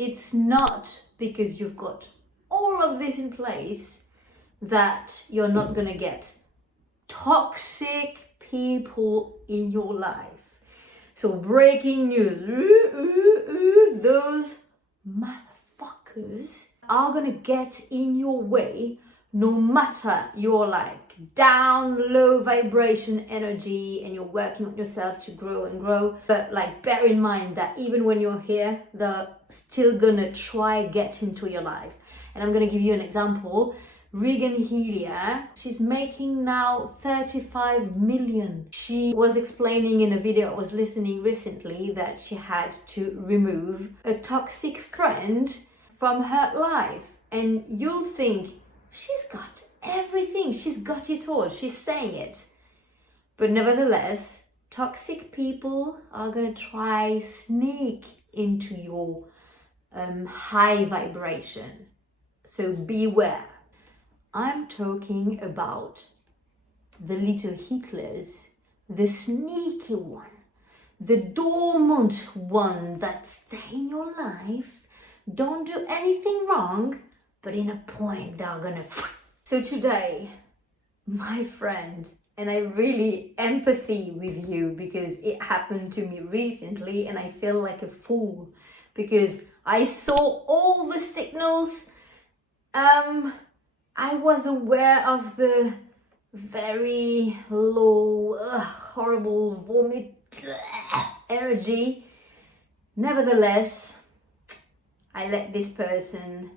it's not because you've got all of this in place that you're not gonna get toxic people in your life. So breaking news, those motherfuckers are gonna get in your way no matter you're like down, low vibration energy and you're working on yourself to grow and grow. But like bear in mind that even when you're here, they're still gonna try get into your life. And I'm gonna give you an example. Regan Helia, she's making now 35 million. She was explaining in a video I was listening recently that she had to remove a toxic friend from her life. And you'll think, she's got everything, she's got it all, she's saying it. But nevertheless, toxic people are gonna try sneak into your high vibration. So beware. I'm talking about the little Hitlers, the sneaky one, the dormant one that stay in your life, don't do anything wrong, but in a point they're gonna... So today, my friend, and I really empathy with you because it happened to me recently and I feel like a fool because I saw all the signals. I was aware of the very low, horrible vomit energy. Nevertheless, I let this person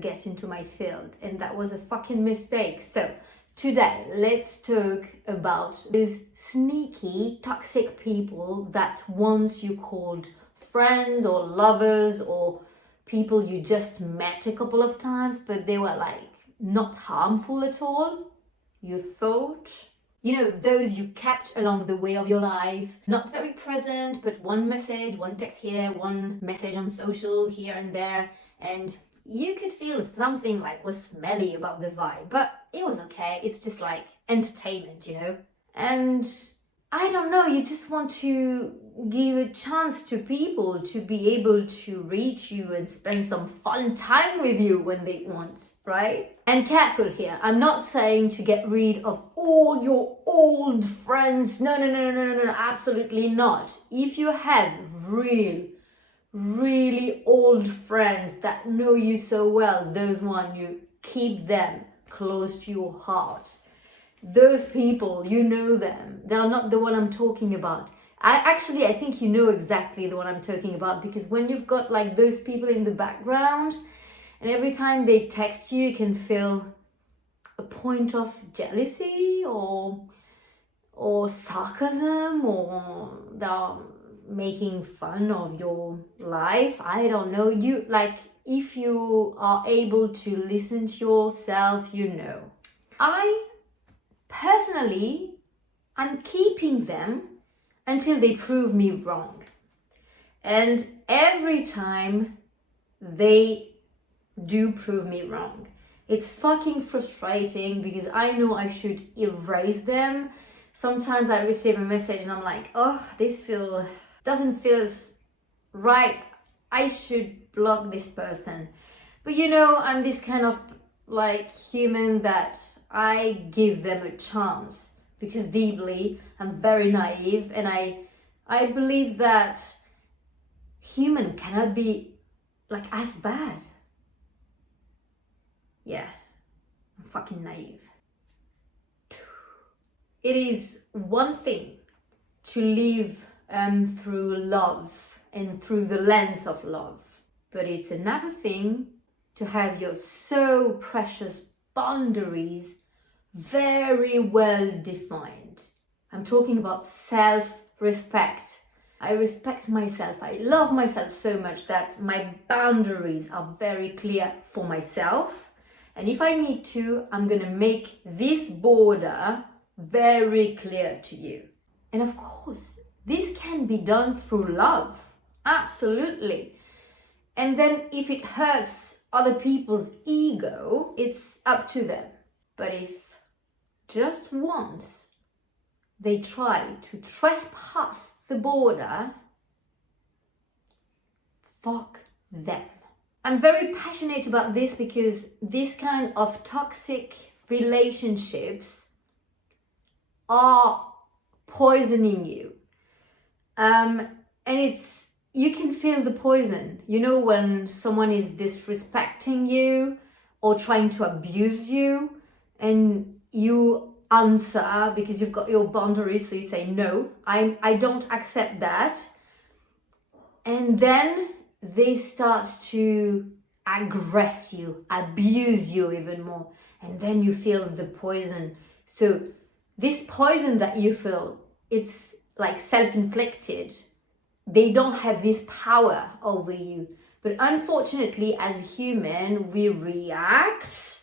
get into my field, and that was a fucking mistake. So today, let's talk about those sneaky, toxic people that once you called friends or lovers or people you just met a couple of times, but they were like not harmful at all, you thought. You know, those you kept along the way of your life, not very present, but one message, one text here, one message on social here and there, and you could feel something like was smelly about the vibe, but it was okay. It's just like entertainment, you know? And I don't know, you just want to give a chance to people to be able to reach you and spend some fun time with you when they want, right? And careful here, I'm not saying to get rid of all your old friends. No, absolutely not. If you have really old friends that know you so well, those ones, you keep them close to your heart. Those people, you know them. They're not the one I'm talking about. I think you know exactly the one I'm talking about, because when you've got like those people in the background and every time they text you, you can feel a point of jealousy or sarcasm, or they're making fun of your life. I don't know. You like, if you are able to listen to yourself, you know. Personally, I'm keeping them until they prove me wrong. And every time they do prove me wrong, it's fucking frustrating because I know I should erase them. Sometimes I receive a message and I'm like, oh, this doesn't feel right. I should block this person. But you know, I'm this kind of like human that I give them a chance because deeply I'm very naive, and I believe that human cannot be like as bad. Yeah, I'm fucking naive. It is one thing to live through love and through the lens of love, but it's another thing to have your so precious boundaries very well defined. I'm talking about self-respect. I respect myself. I love myself so much that my boundaries are very clear for myself. And if I need to, I'm gonna make this border very clear to you. And of course, this can be done through love. Absolutely. And then if it hurts other people's ego, it's up to them. But if just once they try to trespass the border, fuck them. I'm very passionate about this because this kind of toxic relationships are poisoning you. And you can feel the poison. You know, when someone is disrespecting you or trying to abuse you, and you answer because you've got your boundaries, so you say, no, I don't accept that. And then they start to aggress you, abuse you even more. And then you feel the poison. So this poison that you feel, it's like self-inflicted. They don't have this power over you. But unfortunately, as human, we react.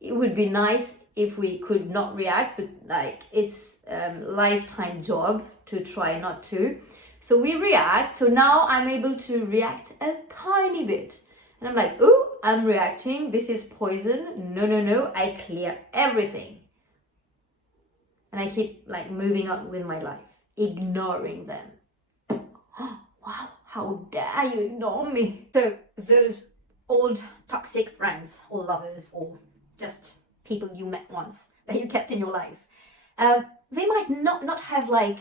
It would be nice if we could not react, but like it's a lifetime job to try not to. So we react. So now I'm able to react a tiny bit. And I'm like, oh, I'm reacting. This is poison. No. I clear everything. And I keep like moving on with my life, ignoring them. Oh, wow, how dare you ignore me? So those old toxic friends or lovers or just people you met once that you kept in your life, they might not have like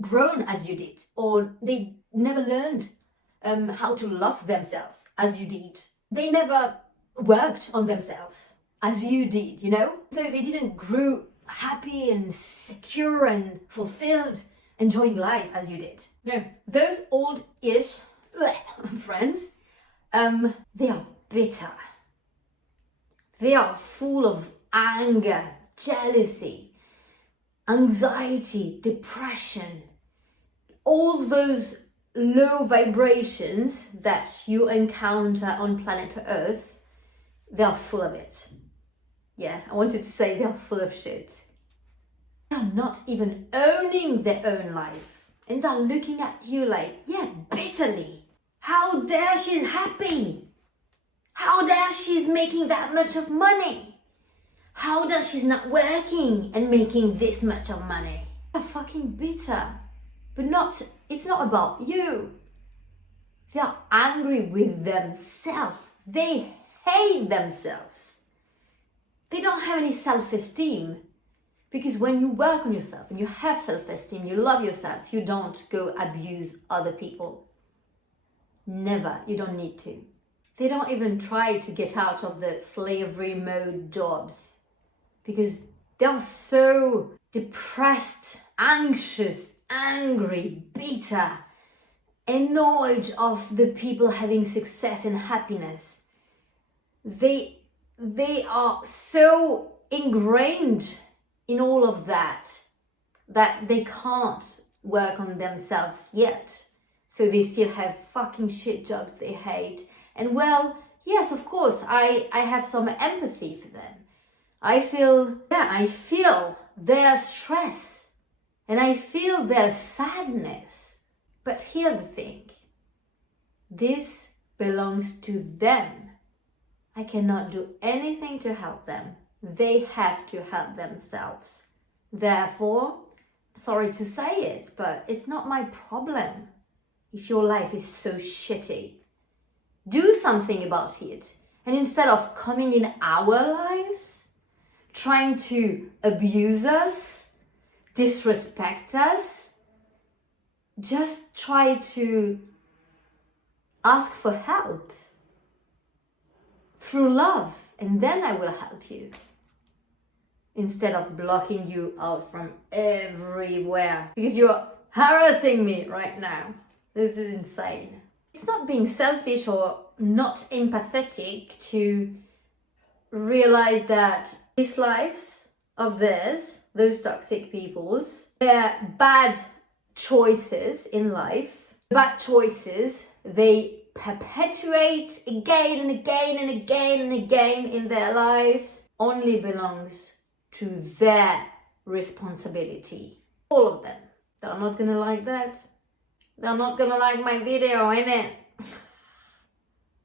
grown as you did, or they never learned how to love themselves as you did. They never worked on themselves as you did, you know? So they didn't grow happy and secure and fulfilled, enjoying life as you did. No, those old-ish friends, they are bitter. They are full of anger, jealousy, anxiety, depression, all those low vibrations that you encounter on planet Earth. They are full of it. Yeah, I wanted to say they are full of shit. They are not even owning their own life. And they're looking at you like, yeah, bitterly. How dare she's happy? How dare she's making that much of money? How dare she's not working and making this much of money? They're fucking bitter. But it's not about you. They are angry with themselves. They hate themselves. They don't have any self-esteem. Because when you work on yourself and you have self-esteem, you love yourself, you don't go abuse other people. Never. You don't need to. They don't even try to get out of the slavery mode jobs because they are so depressed, anxious, angry, bitter, annoyed of the people having success and happiness. They are so ingrained in all of that they can't work on themselves yet. So they still have fucking shit jobs they hate. And well, yes, of course, I have some empathy for them. I feel their stress and I feel their sadness. But here's the thing. This belongs to them. I cannot do anything to help them. They have to help themselves. Therefore, sorry to say it, but it's not my problem if your life is so shitty. Do something about it. And instead of coming in our lives, trying to abuse us, disrespect us, just try to ask for help through love, and then I will help you. Instead of blocking you out from everywhere. Because you're harassing me right now. This is insane. It's not being selfish or not empathetic to realize that these lives of theirs, those toxic people's, their bad choices in life, bad choices they perpetuate again and again and again and again in their lives only belongs to their responsibility. All of them. They're not gonna like that. They're not gonna like my video, innit?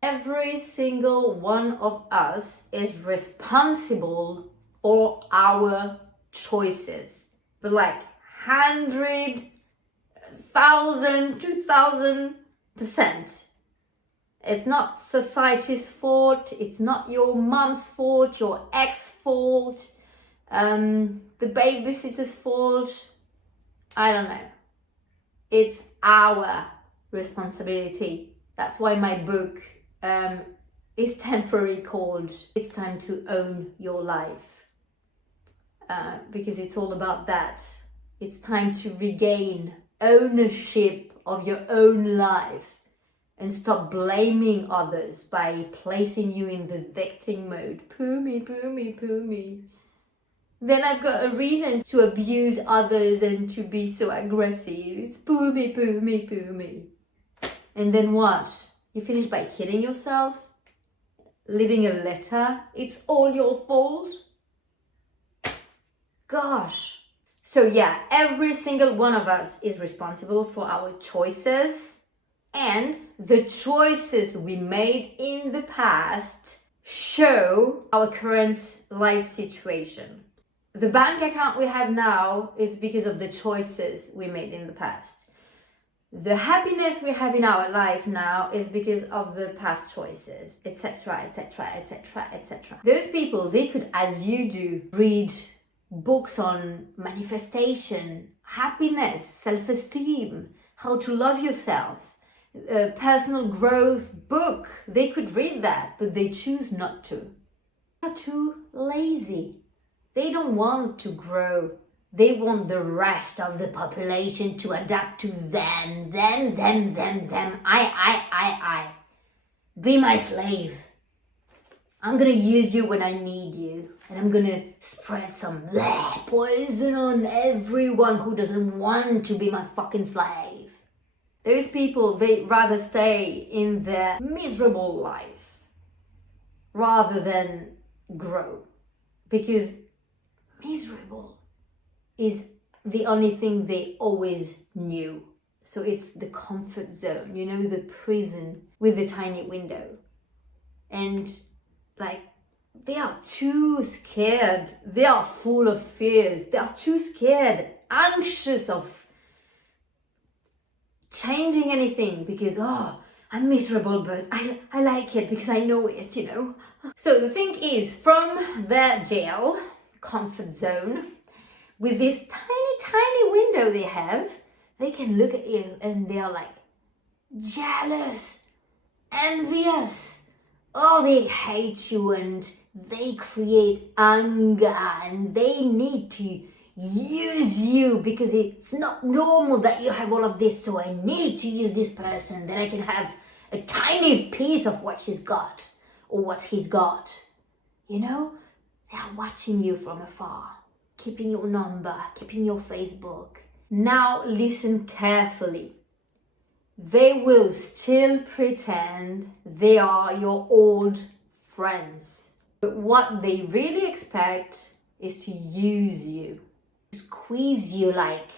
Every single one of us is responsible for our choices. But like 100,000, 2,000%. It's not society's fault. It's not your mom's fault, your ex's fault, the babysitter's fault. I don't know. It's our responsibility. That's why my book is temporarily called It's Time to Own Your Life. Because it's all about that. It's time to regain ownership of your own life and stop blaming others by placing you in the victim mode. Poo me, poo me, poo me. Then I've got a reason to abuse others and to be so aggressive. It's poo me, poo me, poo me. And then what? You finish by killing yourself? Leaving a letter? It's all your fault? Gosh. So yeah, every single one of us is responsible for our choices, and the choices we made in the past show our current life situation. The bank account we have now is because of the choices we made in the past. The happiness we have in our life now is because of the past choices, etc., etc., etc., etc. Those people, they could, as you do, read books on manifestation, happiness, self-esteem, how to love yourself, personal growth book. They could read that, but they choose not to. They are too lazy. They don't want to grow. They want the rest of the population to adapt to them. I. Be my slave. I'm gonna use you when I need you. And I'm gonna spread some poison on everyone who doesn't want to be my fucking slave. Those people, they rather stay in their miserable life rather than grow. Because miserable is the only thing they always knew. So it's the comfort zone, you know, the prison with the tiny window. And like, they are too scared. They are full of fears. They are too scared, anxious of changing anything because, oh, I'm miserable, but I like it because I know it, you know. So the thing is, from their jail, comfort zone, with this tiny window they have, they can look at you and they are like jealous, envious. Oh, they hate you and they create anger and they need to use you because it's not normal that you have all of this. So I need to use this person, then I can have a tiny piece of what she's got or what he's got. You know, they are watching you from afar, keeping your number, keeping your Facebook. Now listen carefully. They will still pretend they are your old friends. But what they really expect is to use you, to squeeze you like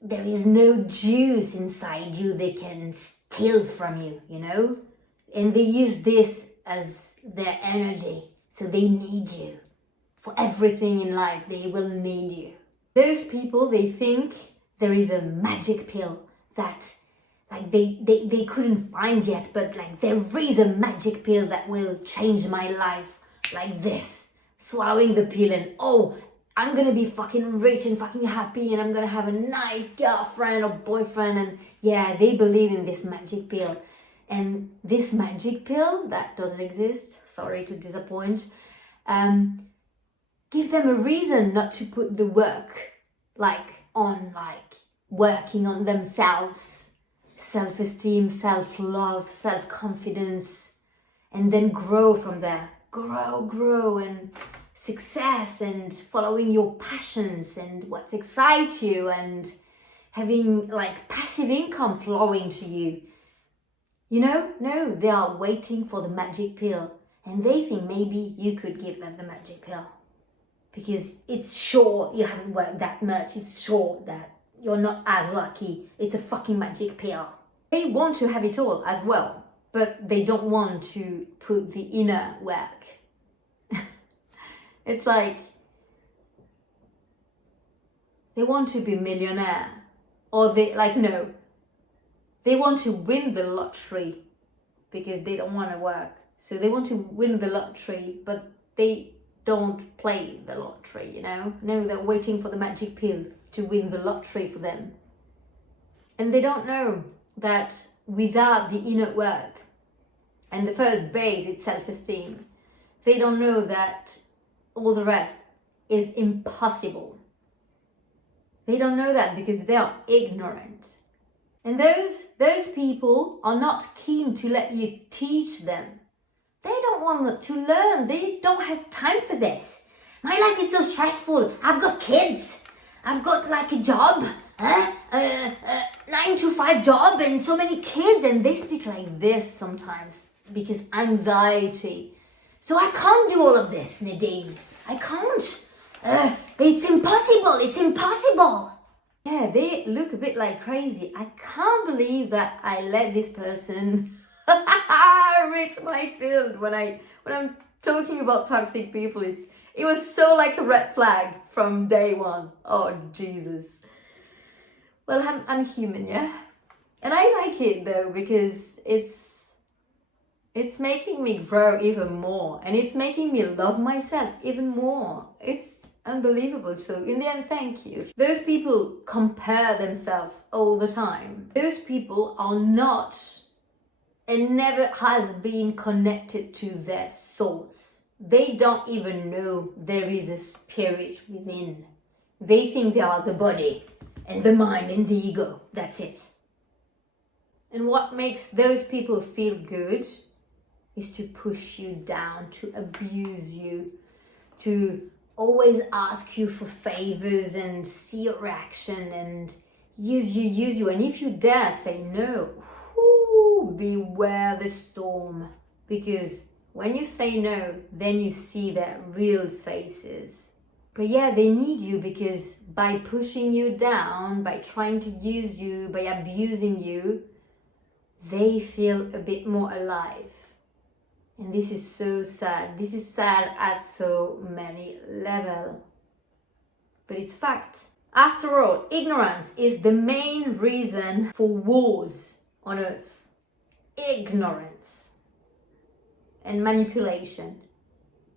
there is no juice inside you they can steal from you, you know? And they use this as their energy. So they need you. For everything in life, they will need you. Those people, they think there is a magic pill that like they couldn't find yet, but like there is a magic pill that will change my life like this. Swallowing the pill and oh, I'm gonna be fucking rich and fucking happy and I'm gonna have a nice girlfriend or boyfriend, and yeah, they believe in this magic pill. And this magic pill that doesn't exist, sorry to disappoint, give them a reason not to put the work on working on themselves. Self-esteem, self-love, self-confidence, and then grow from there. Grow, and success, and following your passions and what excites you, and having like passive income flowing to you. You know, no, they are waiting for the magic pill, and they think maybe you could give them the magic pill because it's sure you haven't worked that much. It's sure that you're not as lucky. It's a fucking magic pill. They want to have it all as well, but they don't want to put the inner work. It's like they want to be millionaire, or they want to win the lottery, because they don't want to work. So they want to win the lottery, but they don't play the lottery, you know? No, they're waiting for the magic pill to win the lottery for them. And they don't know that without the inner work, and the first base is self-esteem, they don't know that all the rest is impossible. They don't know that because they are ignorant. And those people are not keen to let you teach them. They don't want to learn. They don't have time for this. My life is so stressful. I've got kids. I've got like a job, 9 to 5 job, and so many kids. And they speak like this sometimes because anxiety. So I can't do all of this, Nadine. I can't. It's impossible. It's impossible. Yeah, they look a bit like crazy. I can't believe that I let this person reach my field when I'm talking about toxic people. It was so like a red flag from day one. Oh Jesus. Well, I'm human, yeah, and I like it though because it's making me grow even more, and it's making me love myself even more. It's unbelievable. So in the end, thank you. Those people compare themselves all the time. Those people are not and never has been connected to their source. They don't even know there is a spirit within. They think they are the body and the mind and the ego. That's it. And what makes those people feel good is to push you down, to abuse you, to always ask you for favors and see your reaction and use you. And if you dare say no, beware the storm. Because when you say no, then you see their real faces. But yeah, they need you because by pushing you down, by trying to use you, by abusing you, they feel a bit more alive. And this is so sad. This is sad at so many levels. But it's fact. After all, ignorance is the main reason for wars on earth. Ignorance and manipulation.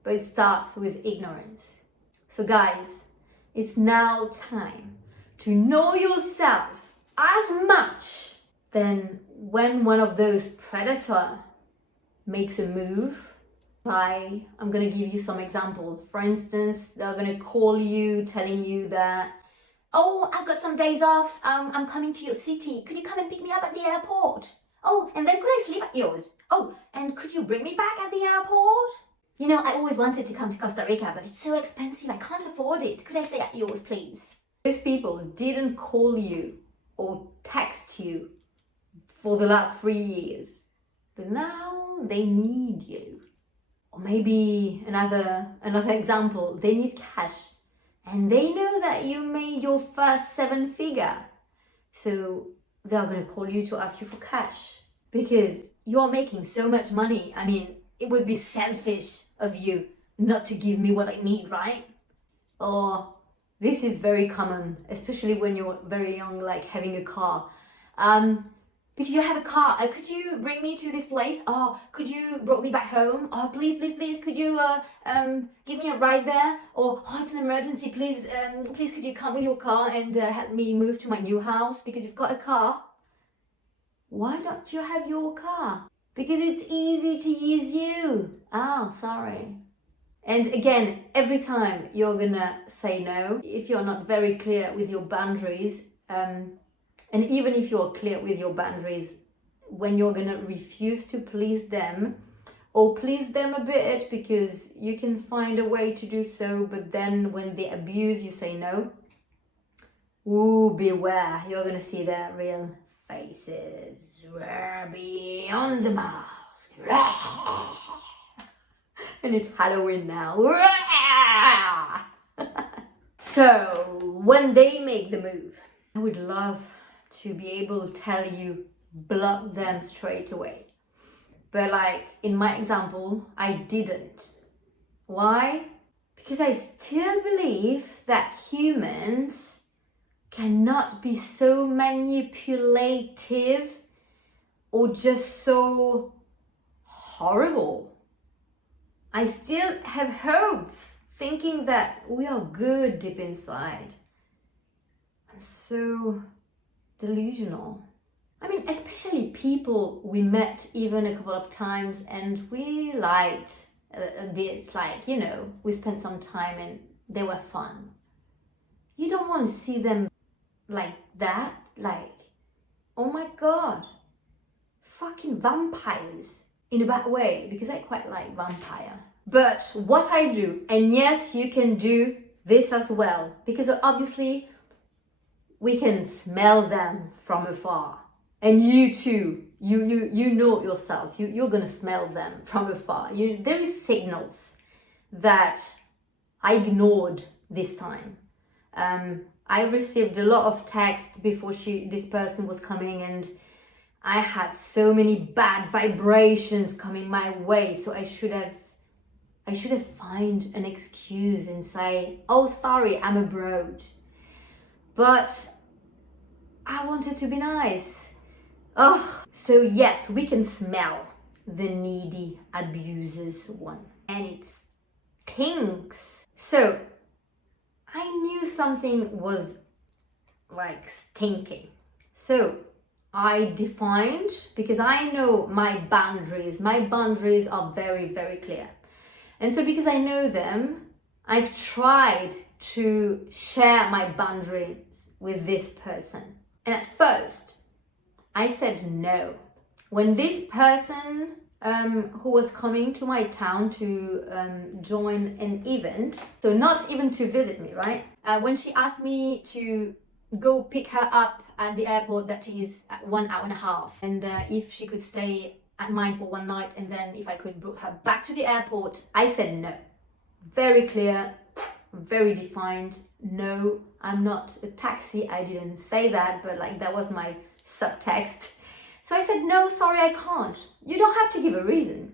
But it starts with ignorance. So guys, it's now time to know yourself as much then when one of those predators makes a move. I'm going to give you some example. For instance, they're going to call you telling you that, oh, I've got some days off, I'm coming to your city, could you come and pick me up at the airport? Oh, and then could I sleep at yours? Oh, and could you bring me back at the airport? You know, I always wanted to come to Costa Rica, but it's so expensive, I can't afford it. Could I stay at yours, please? Those people didn't call you or text you for the last 3 years, but now they need you. Or maybe another example, they need cash, and they know that you made your first 7-figure, so they're going to call you to ask you for cash because you're making so much money. I mean, it would be selfish of you not to give me what I need, right? Or this is very common, especially when you're very young, like having a car. Because you have a car, could you bring me to this place? Oh, could you bring me back home? Oh, please, could you give me a ride there? Or, oh, it's an emergency, please could you come with your car and help me move to my new house because you've got a car? Why don't you have your car? Because it's easy to use you. Oh, sorry. And again, every time you're gonna say no, if you're not very clear with your boundaries, and even if you're clear with your boundaries, when you're going to refuse to please them or please them a bit because you can find a way to do so, but then when they abuse, you say no. Ooh, beware. You're going to see their real faces. Beyond the mask. And it's Halloween now. So, when they make the move, I would love to be able to tell you, block them straight away. But like in my example, I didn't. Why? Because I still believe that humans cannot be so manipulative or just so horrible. I still have hope, thinking that we are good deep inside. I'm so delusional. I mean, especially people we met even a couple of times and we liked a bit, like, you know, we spent some time and they were fun. You don't want to see them like that, like, oh my god, fucking vampires, in a bad way, because I quite like vampire. But what I do, and yes, you can do this as well, because obviously we can smell them from afar. And you too, you know yourself, you're gonna smell them from afar. There is signals that I ignored this time. I received a lot of texts before this person was coming, and I had so many bad vibrations coming my way. So I should have find an excuse and say, oh, sorry, I'm abroad. But I wanted to be nice. Oh, so yes, we can smell the needy abusers one, and it stinks. So I knew something was like stinking. So I defined, because I know my boundaries are very, very clear. And so because I know them, I've tried to share my boundaries with this person. And at first, I said no. When this person who was coming to my town to join an event, so not even to visit me, right? When she asked me to go pick her up at the airport, that is 1 hour and a half, and if she could stay at mine for one night, and then if I could bring her back to the airport, I said no. Very clear, very defined. No, I'm not a taxi. I didn't say that, but like that was my subtext. So I said, no, sorry, I can't. You don't have to give a reason.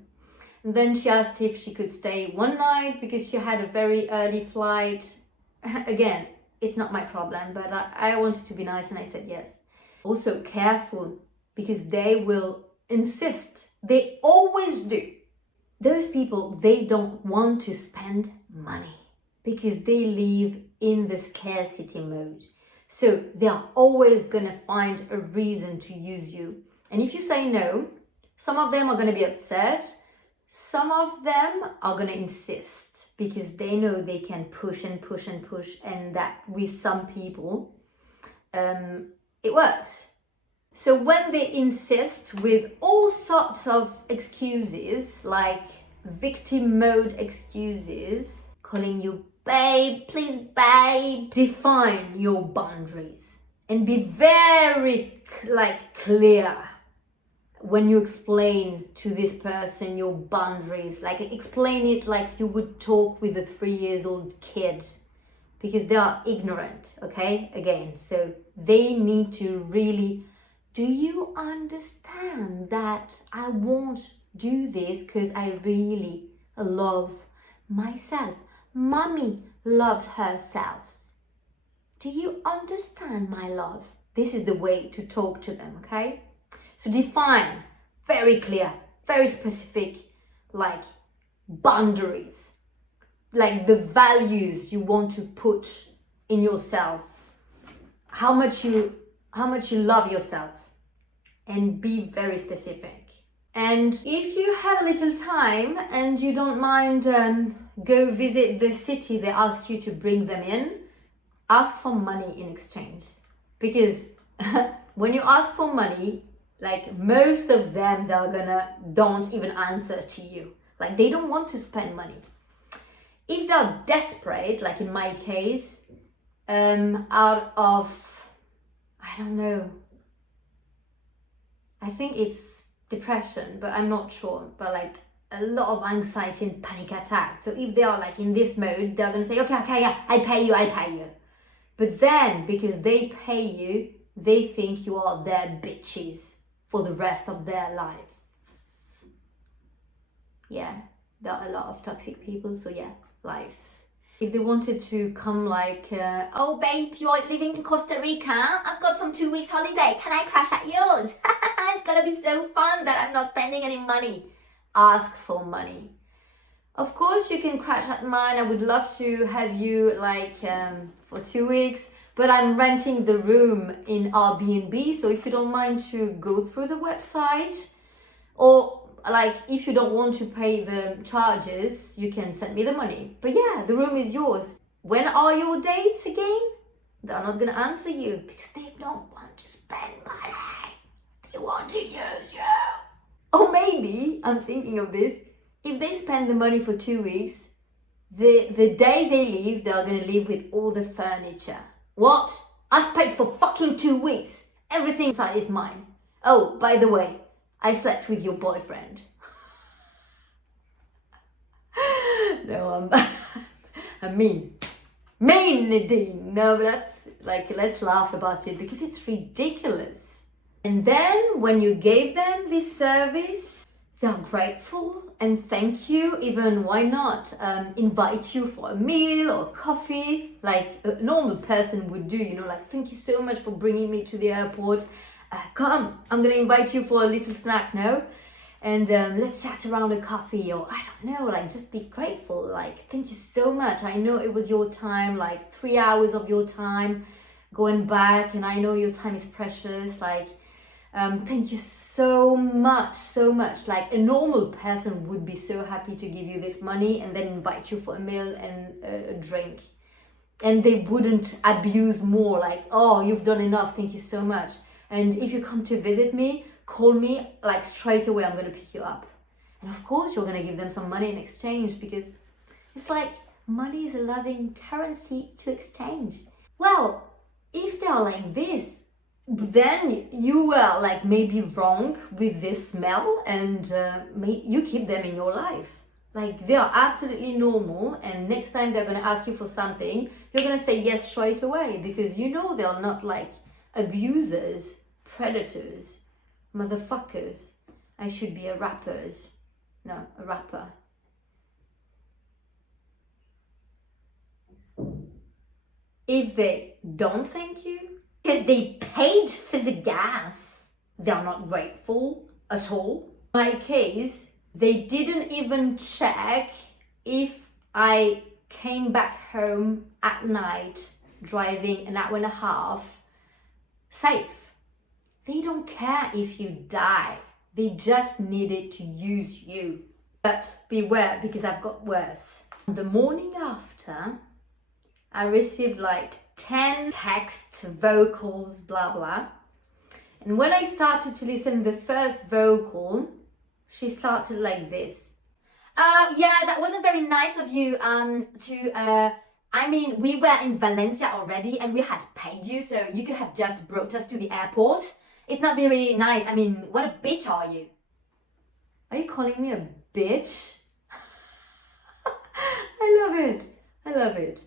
And then she asked if she could stay one night because she had a very early flight. Again, it's not my problem, but I wanted to be nice and I said yes. Also careful, because they will insist. They always do. Those people, they don't want to spend money because they live in the scarcity mode. So they are always gonna find a reason to use you. And if you say no, some of them are gonna be upset. Some of them are gonna insist because they know they can push and push and push, and that with some people, it works. So when they insist with all sorts of excuses, like victim mode excuses, calling you babe, please babe, define your boundaries and be very clear when you explain to this person your boundaries. Like explain it like you would talk with a 3-year-old kid, because they are ignorant, okay? Again, so they need to really, do you understand that I won't do this because I really love myself? Mommy loves herself. Do you understand, my love? This is the way to talk to them, okay? So define, very clear, very specific, like boundaries, like the values you want to put in yourself, how much you love yourself, and be very specific. And if you have a little time and you don't mind, go visit the city they ask you to bring them in, ask for money in exchange. Because when you ask for money, like most of them, don't even answer to you. Like they don't want to spend money. If they're desperate, like in my case, out of, I don't know, I think it's depression, but I'm not sure, but like a lot of anxiety and panic attacks. So if they are like in this mode, they're gonna say, okay, yeah, I pay you. But then, because they pay you, they think you are their bitches for the rest of their lives. Yeah, there are a lot of toxic people, so yeah, lives. If they wanted to come like, oh babe, you're living in Costa Rica, I've got some 2 weeks holiday, can I crash at yours? It's gonna be so fun that I'm not spending any money. ask for money. Of course, you can crash at mine. I would love to have you for 2 weeks, but I'm renting the room in Airbnb. So if you don't mind to go through the website, or if you don't want to pay the charges, you can send me the money. But yeah, the room is yours. When are your dates again? They're not gonna answer you because they don't want to spend money. They want to use you. Or maybe, I'm thinking of this, if they spend the money for 2 weeks, the day they leave, they're gonna leave with all the furniture. What? I've paid for fucking 2 weeks. Everything inside is mine. Oh, by the way, I slept with your boyfriend. No, I'm mean, Nadine. No, but that's let's laugh about it because it's ridiculous. And then when you gave them this service, they're grateful and thank you. Even why not invite you for a meal or coffee, like a normal person would do. Thank you so much for bringing me to the airport. Come, I'm gonna invite you for a little snack now, and let's chat around a coffee, or I don't know, just be grateful. Thank you so much. I know it was your time, 3 hours of your time going back, and I know your time is precious. Thank you so much. A normal person would be so happy to give you this money and then invite you for a meal and a drink, and they wouldn't abuse more. Oh, you've done enough, thank you so much. And if you come to visit me, call me straight away. I'm going to pick you up. And of course, you're going to give them some money in exchange, because it's money is a loving currency to exchange. Well, if they are like this, then you were maybe wrong with this smell, and you keep them in your life. They are absolutely normal, and next time they're going to ask you for something, you're going to say yes straight away, because they're not abusers, predators, motherfuckers. I should be a rapper. If they don't thank you because they paid for the gas, they're not grateful at all. In my case, they didn't even check if I came back home at night driving an hour and a half safe. They don't care if you die. They just needed to use you. But beware, because I've got worse. The morning after, I received 10 texts, vocals, blah blah. And when I started to listen to the first vocal, she started like this. Yeah, that wasn't very nice of you we were in Valencia already and we had paid you, so you could have just brought us to the airport. It's not very nice. What a bitch are you? Are you calling me a bitch? I love it.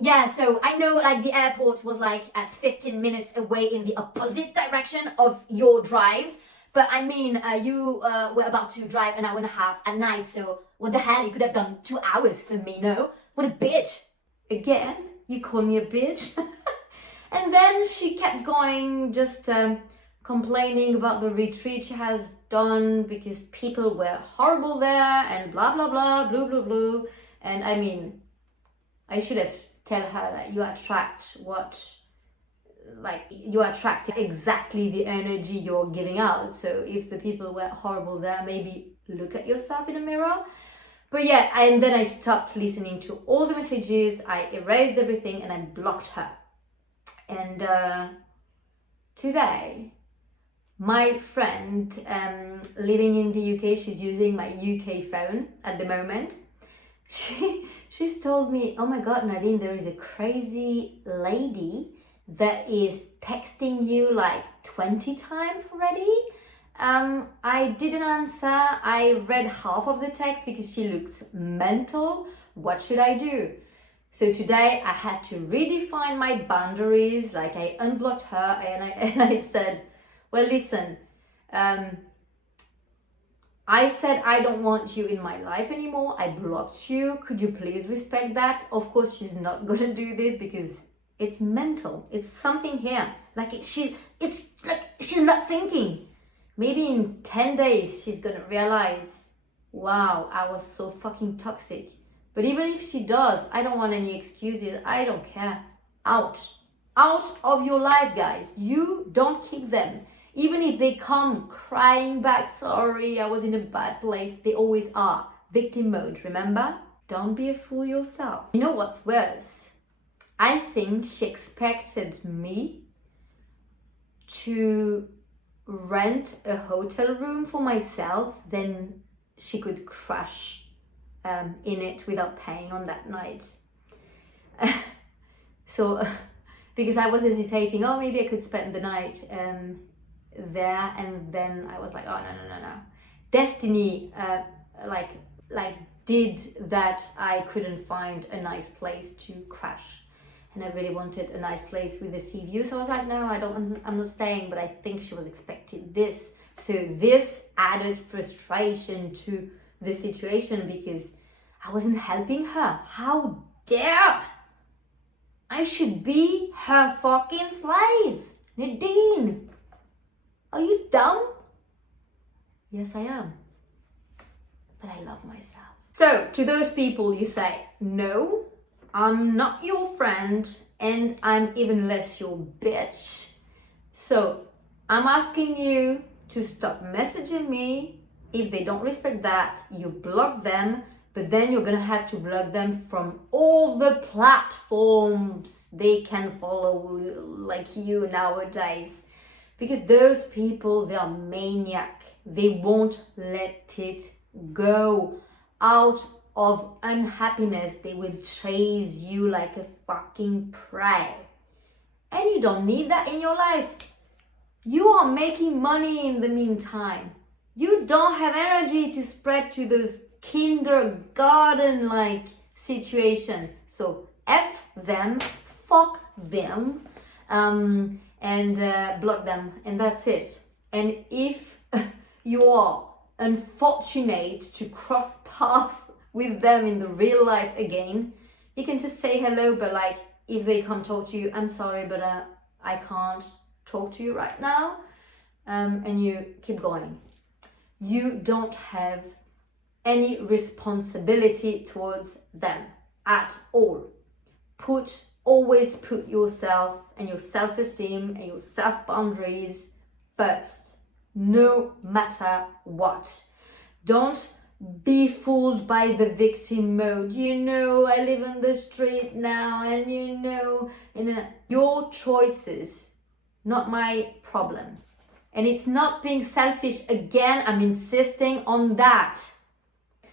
Yeah, so I know the airport was at 15 minutes away in the opposite direction of your drive. But you were about to drive an hour and a half at night, so what the hell? You could have done 2 hours for me, no? What a bitch. Again, you call me a bitch? And then she kept going, just complaining about the retreat she has done because people were horrible there and blah, blah, blah, blue, blue, blue. And I should have tell her that you attract you attract exactly the energy you're giving out. So if the people were horrible there, maybe look at yourself in a mirror. But yeah, and then I stopped listening to all the messages. I erased everything and I blocked her. And today, my friend living in the UK, she's using my UK phone at the moment. She's told me, oh my God, Nadine, there is a crazy lady that is texting you 20 times already. I didn't answer. I read half of the text because she looks mental. What should I do? So today I had to redefine my boundaries. I unblocked her and I said, well, listen, I said I don't want you in my life anymore. I blocked you. Could you please respect that? Of course, she's not going to do this because it's mental. It's something here. She's not thinking. Maybe in 10 days, she's gonna realize, wow, I was so fucking toxic. But even if she does, I don't want any excuses. I don't care. Out. Out of your life, guys. You don't keep them. Even if they come crying back, sorry, I was in a bad place, they always are. Victim mode, remember? Don't be a fool yourself. You know what's worse? I think she expected me to rent a hotel room for myself, then she could crash in it without paying on that night. So, because I was hesitating, oh, maybe I could spend the night there, and then I was like, oh, no. Destiny, like did that I couldn't find a nice place to crash, and I really wanted a nice place with a sea view. So I was like, no, I'm not staying. But I think she was expecting this, so this added frustration to the situation because I wasn't helping her. How dare! I should be her fucking slave. Nadine, are you dumb? Yes, I am. But I love myself. So, to those people you say, no, I'm not your friend and I'm even less your bitch. So, I'm asking you to stop messaging me. If they don't respect that, you block them, but then you're gonna have to block them from all the platforms they can follow like you nowadays. Because those people, they are maniac. They won't let it go. Out of unhappiness, they will chase you like a fucking prey. And you don't need that in your life. You are making money in the meantime. You don't have energy to spread to those kindergarten-like situation. So F them, fuck them, and block them, and that's it. And if you are unfortunate to cross paths with them in the real life again, you can just say hello, but like if they come talk to you, I'm sorry, but I can't talk to you right now, and you keep going. You don't have any responsibility towards them at all. Always put yourself and your self-esteem and your self-boundaries first, no matter what. Don't be fooled by the victim mode. You know, I live on the street now, and you know, your choices, not my problem. And it's not being selfish. Again, I'm insisting on that.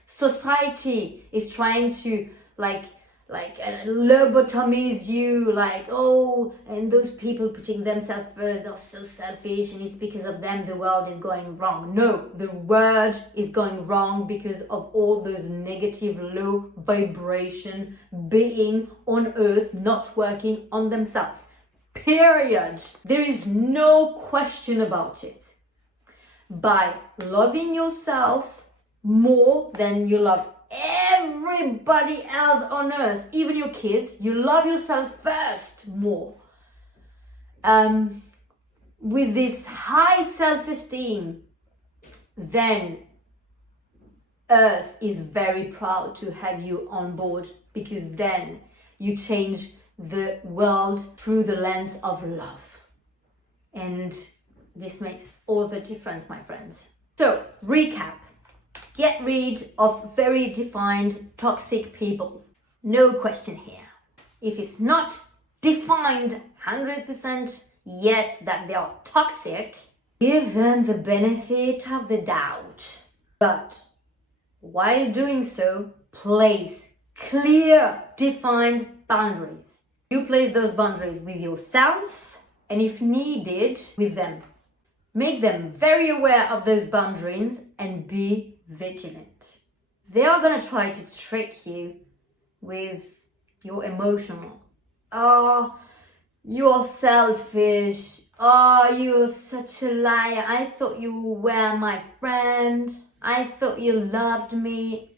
Society is trying to like lobotomize you, like, oh, and those people putting themselves first, they're so selfish, and it's because of them the world is going wrong. No, the world is going wrong because of all those negative low vibration being on earth not working on themselves. Period. There is no question about it. By loving yourself more than you love everybody else on earth, even your kids, you love yourself first more. With this high self-esteem, then earth is very proud to have you on board, because then you change the world through the lens of love. And this makes all the difference, my friends. So, recap. Get rid of very defined toxic people. No question here. If it's not defined 100% yet that they are toxic, give them the benefit of the doubt. But while doing so, place clear, defined boundaries. You place those boundaries with yourself, and if needed, with them. Make them very aware of those boundaries and be vigilant. They are going to try to trick you with your emotional. Oh, you're selfish. Oh, you're such a liar. I thought you were my friend. I thought you loved me.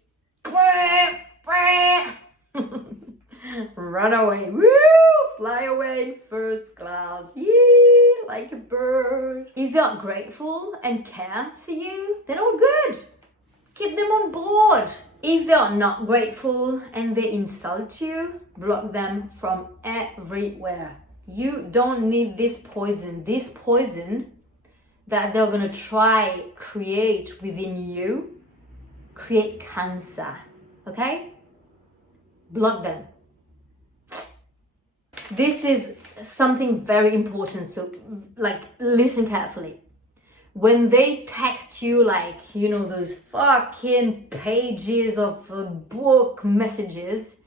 Run away. Woo! fly away in first class, yeah, like a bird. If they're grateful and care for you, then all good. Keep them on board. If they are not grateful and they insult you, block them from everywhere. You don't need this poison. This poison that they're gonna try create within you, create cancer, okay? Block them. This is something very important, so like listen carefully. When they text you like, you know, those fucking pages of book messages,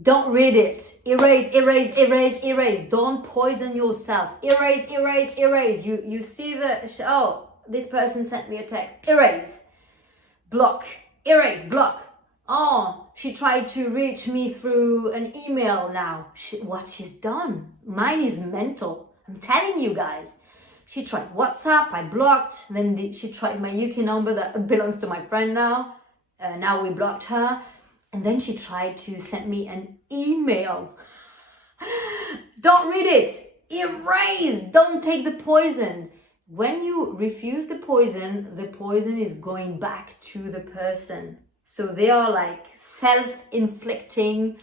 don't read it. Erase, erase, erase, erase. Don't poison yourself. Erase, erase, erase. You see oh, this person sent me a text. Erase. Block. Erase. Block. Oh, she tried to reach me through an email now. What she's done. Mine is mental. I'm telling you guys. She tried WhatsApp. I blocked. Then she tried my UK number that belongs to my friend now. Now we blocked her. And then she tried to send me an email. Don't read it. Erase. Don't take the poison. When you refuse the poison is going back to the person. So they are like self-inflicting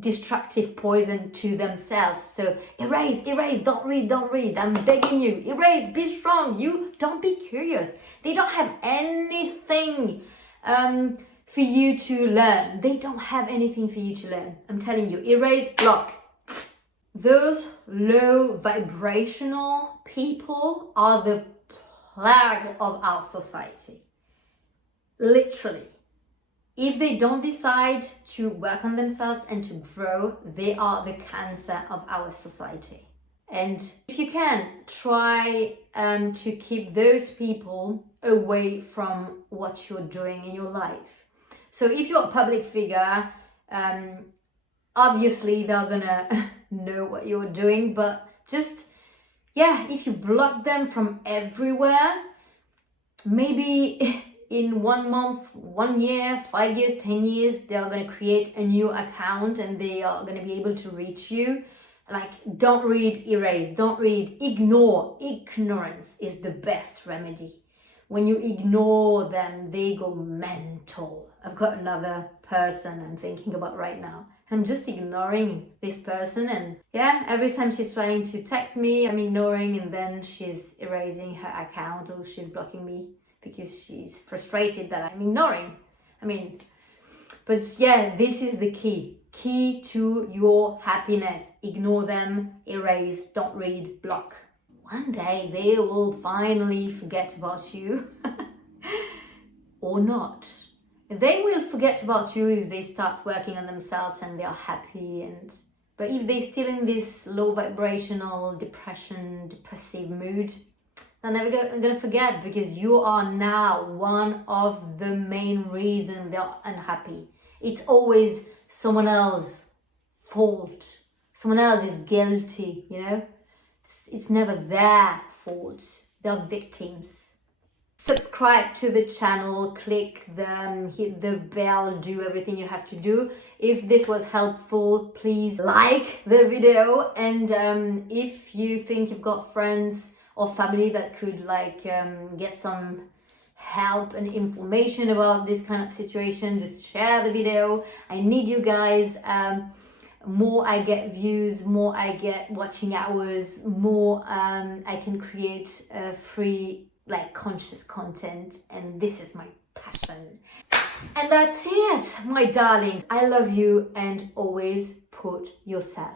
destructive poison to themselves. So erase, erase, don't read. I'm begging you. Erase, be strong. You don't be curious. They don't have anything for you to learn. They don't have anything for you to learn. I'm telling you, erase, block. Those low vibrational people are the plague of our society. Literally. If they don't decide to work on themselves and to grow, they are the cancer of our society. And if you can, try to keep those people away from what you're doing in your life. So if you're a public figure, obviously they're gonna know what you're doing, but just, yeah, if you block them from everywhere, maybe in 1 month, 1 year, 5 years, 10 years, they are going to create a new account and they are going to be able to reach you. Like, don't read, erase, don't read, ignore. Ignorance is the best remedy. When you ignore them, they go mental. I've got another person I'm thinking about right now. I'm just ignoring this person, and yeah, every time she's trying to text me, I'm ignoring, and then she's erasing her account or she's blocking me because she's frustrated that I'm ignoring. But yeah, this is the key to your happiness. Ignore them, erase, don't read, block. One day they will finally forget about you or not. They will forget about you if they start working on themselves and they are happy. But if they're still in this low vibrational depressive mood, they're never going to forget, because you are now one of the main reasons they're unhappy. It's always someone else's fault. Someone else is guilty, you know? It's never their fault. They're victims. Subscribe to the channel, hit the bell, do everything you have to do. If this was helpful, please like the video. And if you think you've got friends or family that could get some help and information about this kind of situation, just share the video. I need you guys. More I get views, more I get watching hours, more I can create free conscious content, and this is my passion. And that's it, my darlings. I love you, and always put yourself